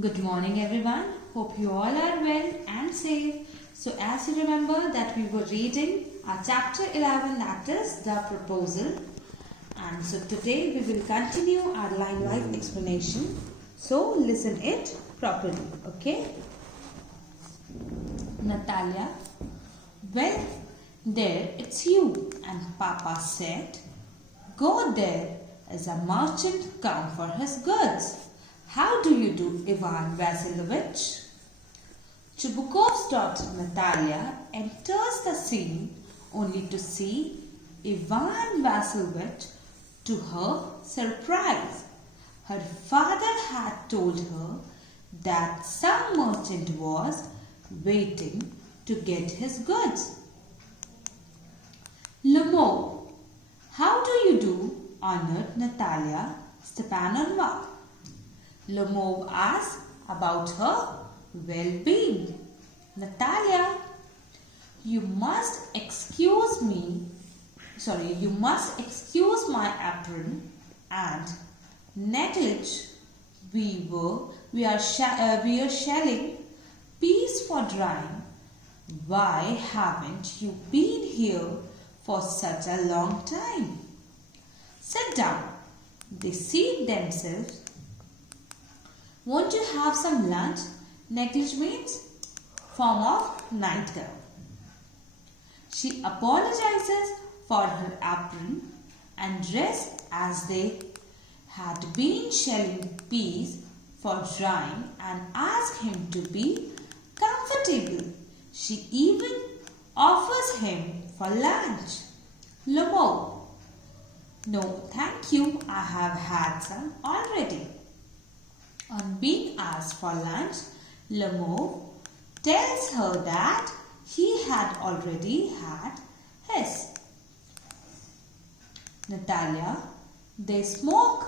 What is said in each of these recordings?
Good morning everyone. Hope you all are well and safe. So as you remember that we were reading our chapter 11, that is the proposal. And so today we will continue our line-wise explanation. So listen it properly, okay? Natalia, well, there it's you. And Papa said, go there as a merchant come for his goods. How do you do, Ivan Vasilovich? Chubukov's daughter Natalia enters the scene only to see Ivan Vasilovich to her surprise. Her father had told her that some merchant was waiting to get his goods. Lemov, how do you do, honored Natalia Stepanovna? Lemov asked about her well-being. Natalia, you must excuse my apron and negligee. We are shelling peas for drying. Why haven't you been here for such a long time? Sit down. They seat themselves. Won't you have some lunch? Negligee means form of nightgown. She apologizes for her apron and dress as they had been shelling peas for drying and asks him to be comfortable. She even offers him for lunch. Lemov, no thank you, I have had some already. On being asked for lunch, Lemov tells her that he had already had his. Natalia, they smoke.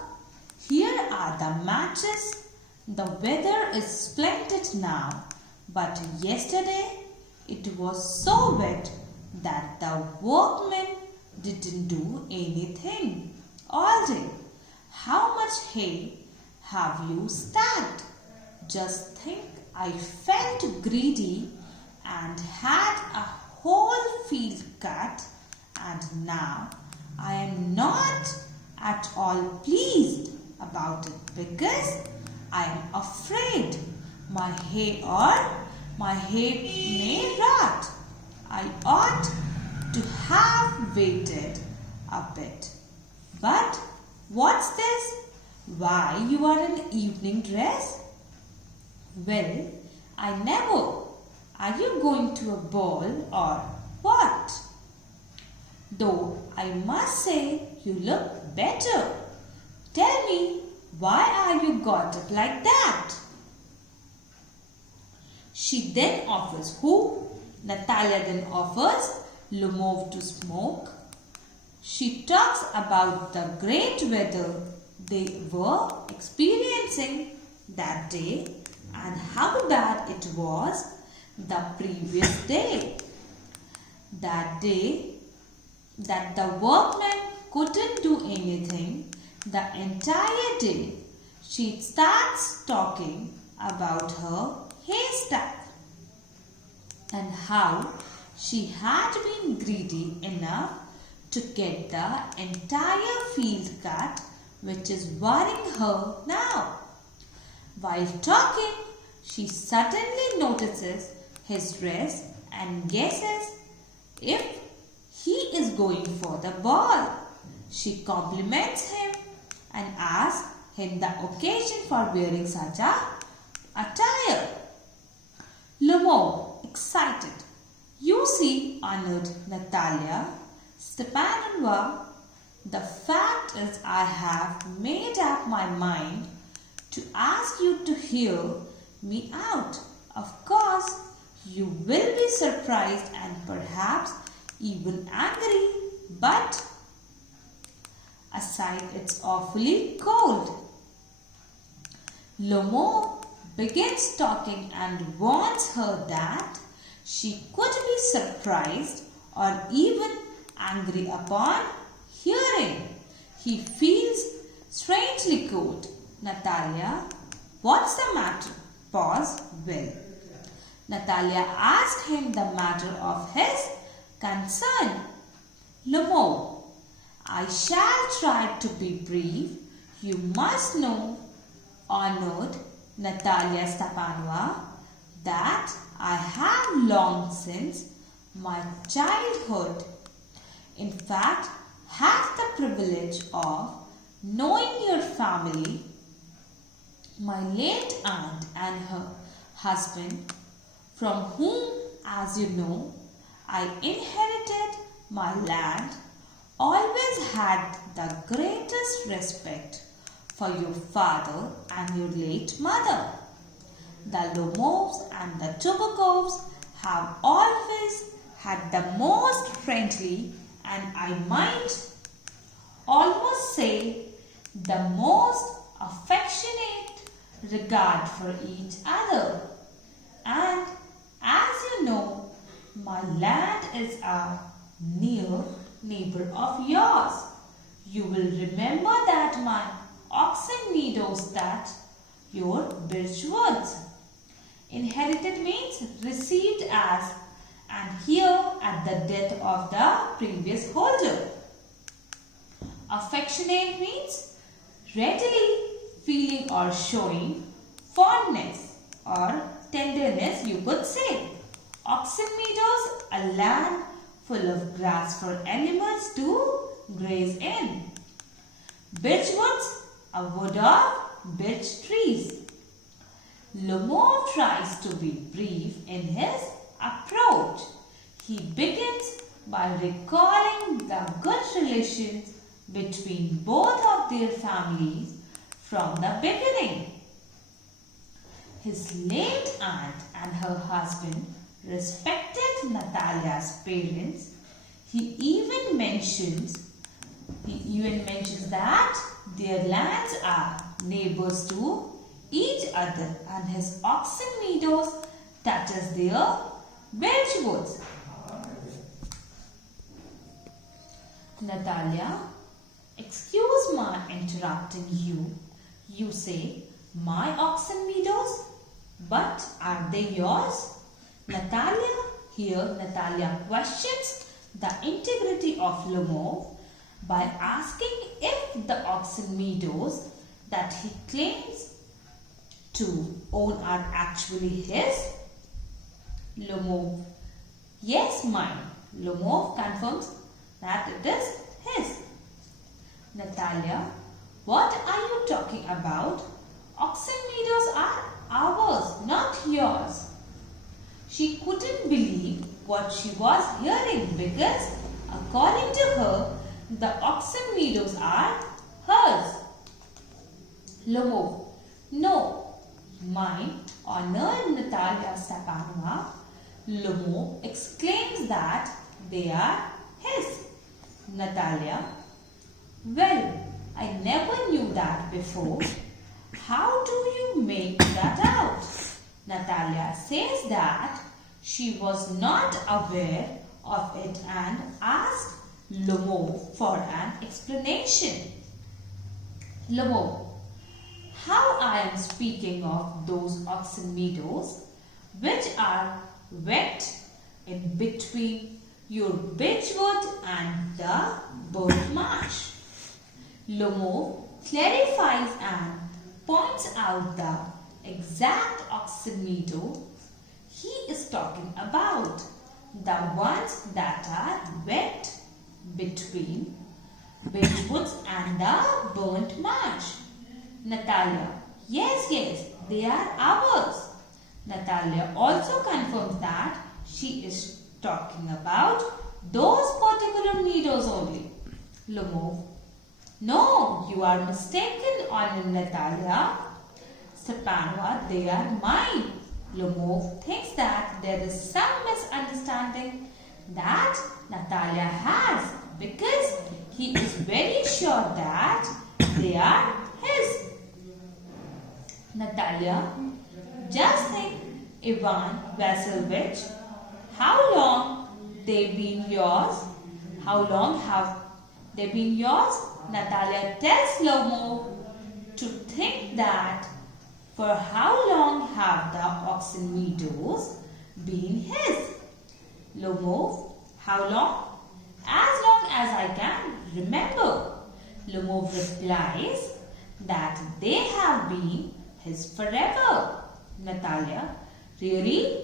Here are the matches. The weather is splendid now, but yesterday it was so wet that the workmen didn't do anything all day. How much hay have you stacked? Just think, I felt greedy and had a whole field cut, and now I am not at all pleased about it because I am afraid my hay may rot. I ought to have waited a bit. But what's this? Why, you are in evening dress? Well, I never. Are you going to a ball or what? Though I must say you look better. Tell me, why are you got up like that? She then offers who? Natalia then offers Lemov to smoke. She talks about the great weather they were experiencing that day and how bad it was the previous day. That day that the workmen couldn't do anything the entire day. She starts talking about her haystack and how she had been greedy enough to get the entire field cut, which is worrying her now. While talking, she suddenly notices his dress and guesses if he is going for the ball. She compliments him and asks him the occasion for wearing such a attire. Lemov, excited. You see, honored Natalia Stepanovna, the fact is I have made up my mind to ask you to hear me out. Of course, you will be surprised and perhaps even angry, but aside it's awfully cold. Lemov begins talking and warns her that she could be surprised or even angry upon hearing. He feels strangely cold. Natalia What's the matter? Pause. Well. Natalia asked him the matter of his concern. Lomov, I shall try to be brief. You must know, honored Natalia Stepanova, that I have long since my childhood, in fact, had the privilege of knowing your family, my late aunt and her husband, from whom, as you know, I inherited my land, always had the greatest respect for your father and your late mother. The Lomovs and the Tubakovs have always had the most friendly and I might almost say the most affectionate regard for each other. And as you know, my land is a near neighbor of yours. You will remember that my oxen meadows that your Birchwoods. Inherited means received as, and here at the death of the previous holder. Affectionate means readily feeling or showing fondness or tenderness, you could say. Oxen meadows, a land full of grass for animals to graze in. Birchwoods, a wood of birch trees. Lomov tries to be brief in his approach. He begins by recalling the good relations between both of their families from the beginning. His late aunt and her husband respected Natalia's parents. He even mentions that their lands are neighbors to each other and his oxen meadows touches their birchwoods. Natalia, excuse my interrupting you. You say, my oxen meadows? But are they yours? Natalia questions the integrity of Lomov by asking if the oxen meadows that he claims to own are actually his. Lomov, yes, mine. Lomov confirms that it is his. Natalia, what are you talking about? Oxen meadows are ours, not yours. She couldn't believe what she was hearing because, according to her, the oxen meadows are hers. Lomov, no, mine, honored Natalia Stepanova. Lomov exclaims that they are his. Natalia, well, I never knew that before. How do you make that out? Natalia says that she was not aware of it and asked Lomov for an explanation. Lomov, how I am speaking of those oxen meadows which are wet in between your birchwood and the burnt marsh. Lomov clarifies and points out the exact oxen meadow he is talking about, the ones that are wet between birchwoods and the burnt marsh. Natalia, yes, they are ours. Natalia also confirms that she is talking about those particular meadows only. Lomov, no, you are mistaken, Honored Natalia Stepanova, they are mine. Lomov thinks that there is some misunderstanding that Natalia has because he is very sure that they are his. Natalia, just think, Ivan Vasilevich, how long they been yours? How long have they been yours? Natalia tells Lomov to think that For how long have the oxen meadows been his? Lomov, how long? As long as I can remember. Lomov replies that they have been his forever. Natalia, really?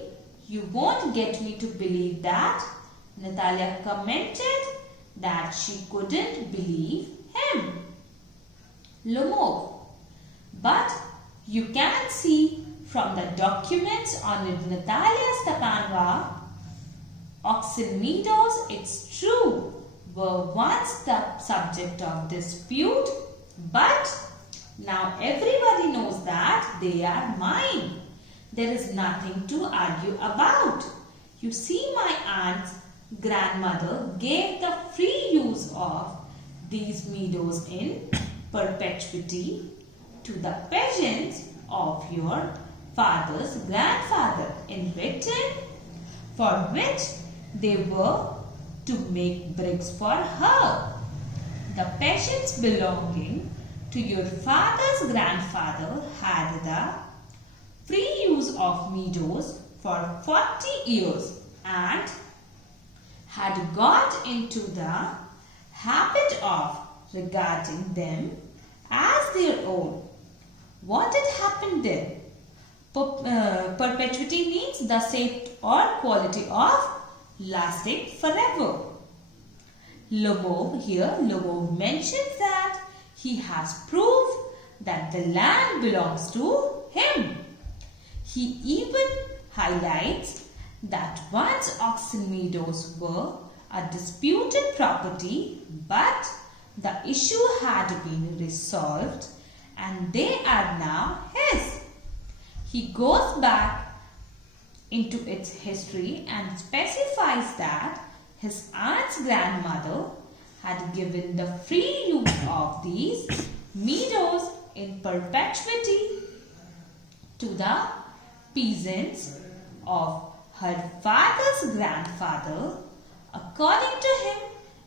You won't get me to believe that? Natalia commented that she couldn't believe him. Lomov, but you can see from the documents on Natalia Stepanova, oxen meadows, it's true, were once the subject of dispute, but now everybody knows that they are mine. There is nothing to argue about. You see, my aunt's grandmother gave the free use of these meadows in perpetuity to the peasants of your father's grandfather in return for which they were to make bricks for her. The peasants belonging to your father's grandfather had the free use of meadows for 40 years and had got into the habit of regarding them as their own. What had happened then? Perpetuity means the state or quality of lasting forever. Lomov mentions that he has proved that the land belongs to him. He even highlights that once oxen meadows were a disputed property, but the issue had been resolved and they are now his. He goes back into its history and specifies that his aunt's grandmother had given the free use of these meadows in perpetuity to the peasants of her father's grandfather. According to him,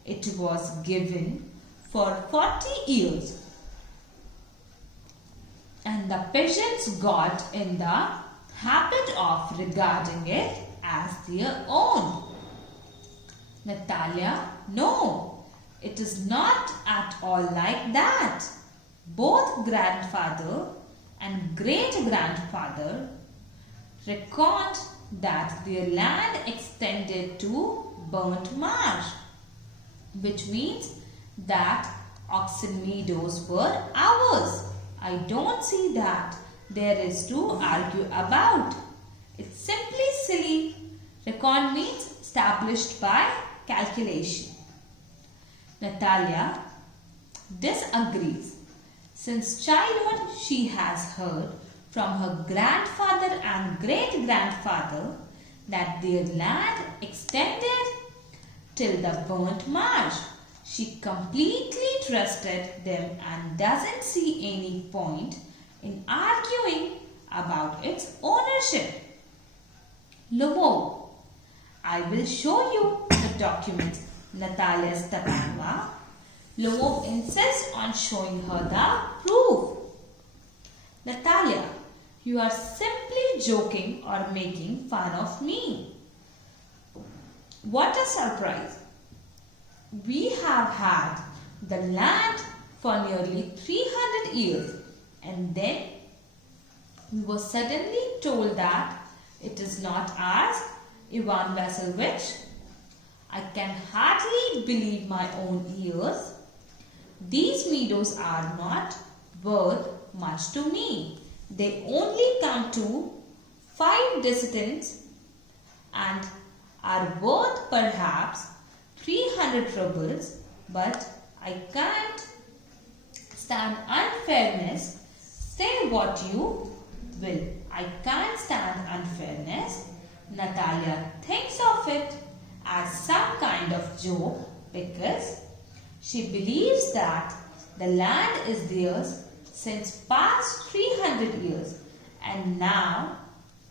it was given for 40 years. And the peasants got in the habit of regarding it as their own. Natalia, no, it is not at all like that. Both grandfather and great-grandfather reckoned that their land extended to burnt marsh, which means that oxen meadows were ours. I don't see that there is to argue about. It's simply silly. Reckon means established by calculation. Natalia disagrees. Since childhood, she has heard from her grandfather and great-grandfather that their land extended till the burnt marsh. She completely trusted them and doesn't see any point in arguing about its ownership. Lomov, I will show you the documents. Natalia Stepanova. Lomov insists on showing her the proof. Natalia, you are simply joking or making fun of me. What a surprise. We have had the land for nearly 300 years and then we were suddenly told that it is not ours. Ivan Vassilevich, I can hardly believe my own ears. These meadows are not worth much to me. They only come to 5 descendants and are worth perhaps 300 rubles, but I can't stand unfairness. Say what you will. I can't stand unfairness. Natalia thinks of it as some kind of joke because she believes that the land is theirs since past 300 years and now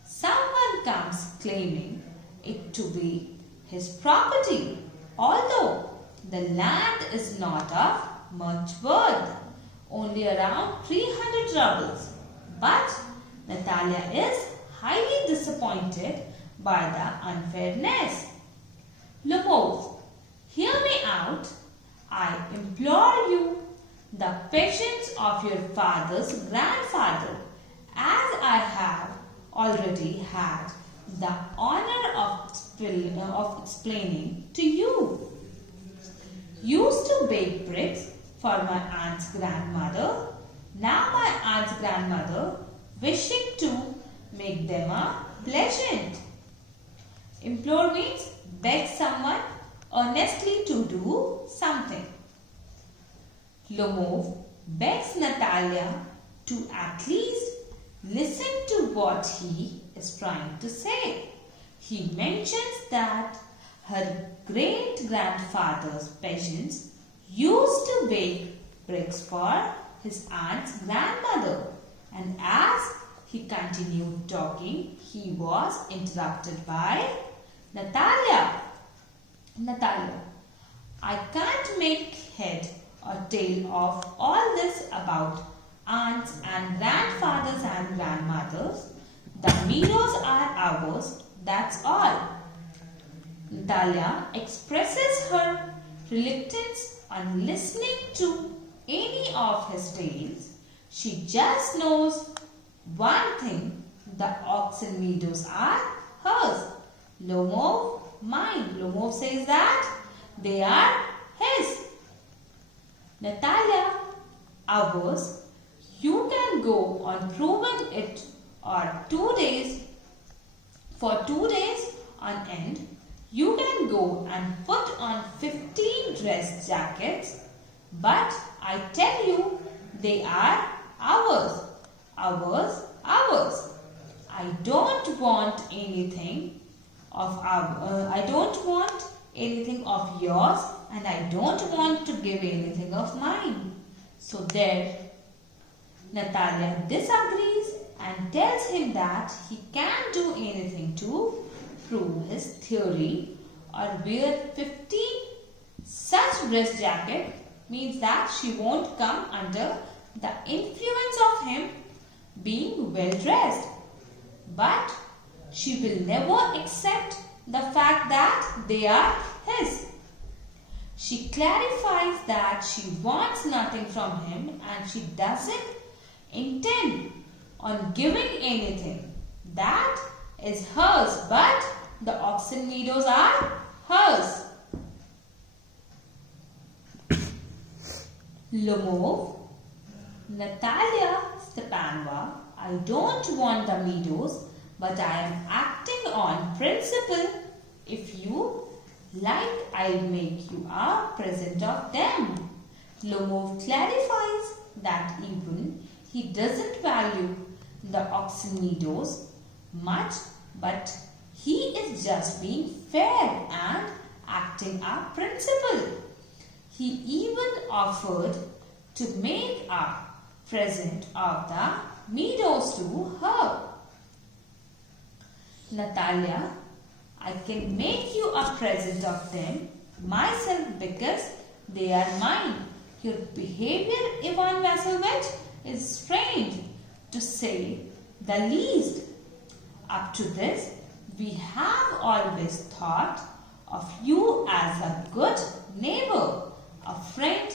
someone comes claiming it to be his property, although the land is not of much worth, only around 300 rubles. But Natalia is highly disappointed by the unfairness. Lomov, hear me out. I implore you, the patience of your father's grandfather, as I have already had the honor of explaining to you. Used to bake bricks for my aunt's grandmother. Now my aunt's grandmother wishing to make them a pleasant. Implore means beg someone earnestly to do something. Lomov begs Natalia to at least listen to what he is trying to say. He mentions that her great-grandfather's peasants used to bake bricks for his aunt's grandmother, and as he continued talking, he was interrupted by Natalia. Natalia, I can't make head or tail of all this about aunts and grandfathers and grandmothers. The meadows are ours, that's all. Natalia expresses her reluctance on listening to any of his tales. She just knows one thing, the oxen meadows are hers. Lomov, mine. Lomov says that they are his. Natalia, ours. You can go on proving it or 2 days. For 2 days on end, you can go and put on 15 dress jackets, but I tell you, they are ours, ours, ours. I don't want anything of yours, and I don't want to give anything of mine. So there, Natalia disagrees and tells him that he can't do anything to prove his theory or wear 15 such dress jacket means that she won't come under the influence of him being well dressed. But she will never accept the fact that they are his. She clarifies that she wants nothing from him and she doesn't intend on giving anything. That is hers, but the oxen meadows are hers. Lomov, Natalia Stepanova, I don't want the meadows, but I am acting on principle. If you like, I'll make you a present of them. Lomov clarifies that even he doesn't value the oxen meadows much, but he is just being fair and acting a principle. He even offered to make a present of the meadows to her. Natalia, I can make you a present of them myself because they are mine. Your behavior, Ivan Vassilevich, is strange, to say the least. Up to this, we have always thought of you as a good neighbor, a friend.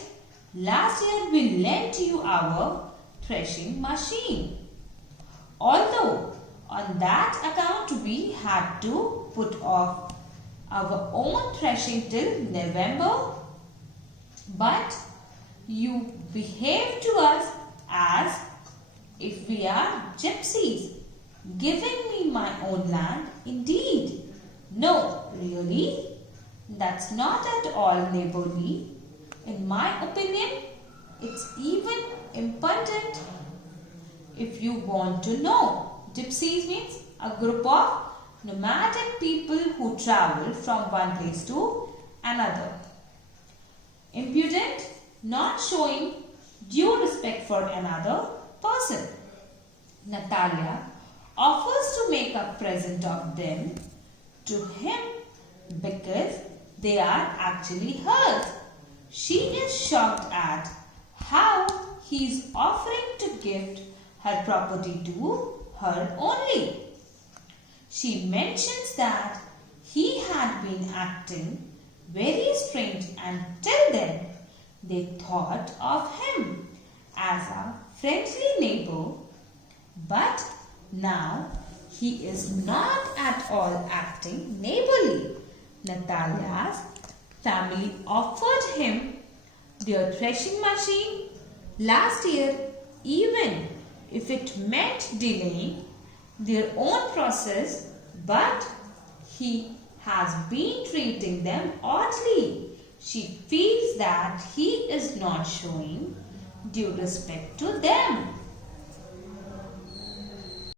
Last year we lent you our threshing machine. Although on that account we had to put off our own threshing till November, but you behave to us as if we are gypsies, giving me my own land. Indeed, no, really, that's not at all neighborly. In my opinion, it's even impudent. If you want to know, gypsies means a group of nomadic people who travel from one place to another. Impudent, not showing due respect for another person. Natalia offers to make a present of them to him because they are actually hers. She is shocked at how he is offering to gift her property to her only. She mentions that he had been acting very strange until then. They thought of him as a friendly neighbor, but now he is not at all acting neighborly. Natalia's family offered him their threshing machine last year, even if it meant delaying their own process, but he has been treating them oddly. She feels that he is not showing due respect to them.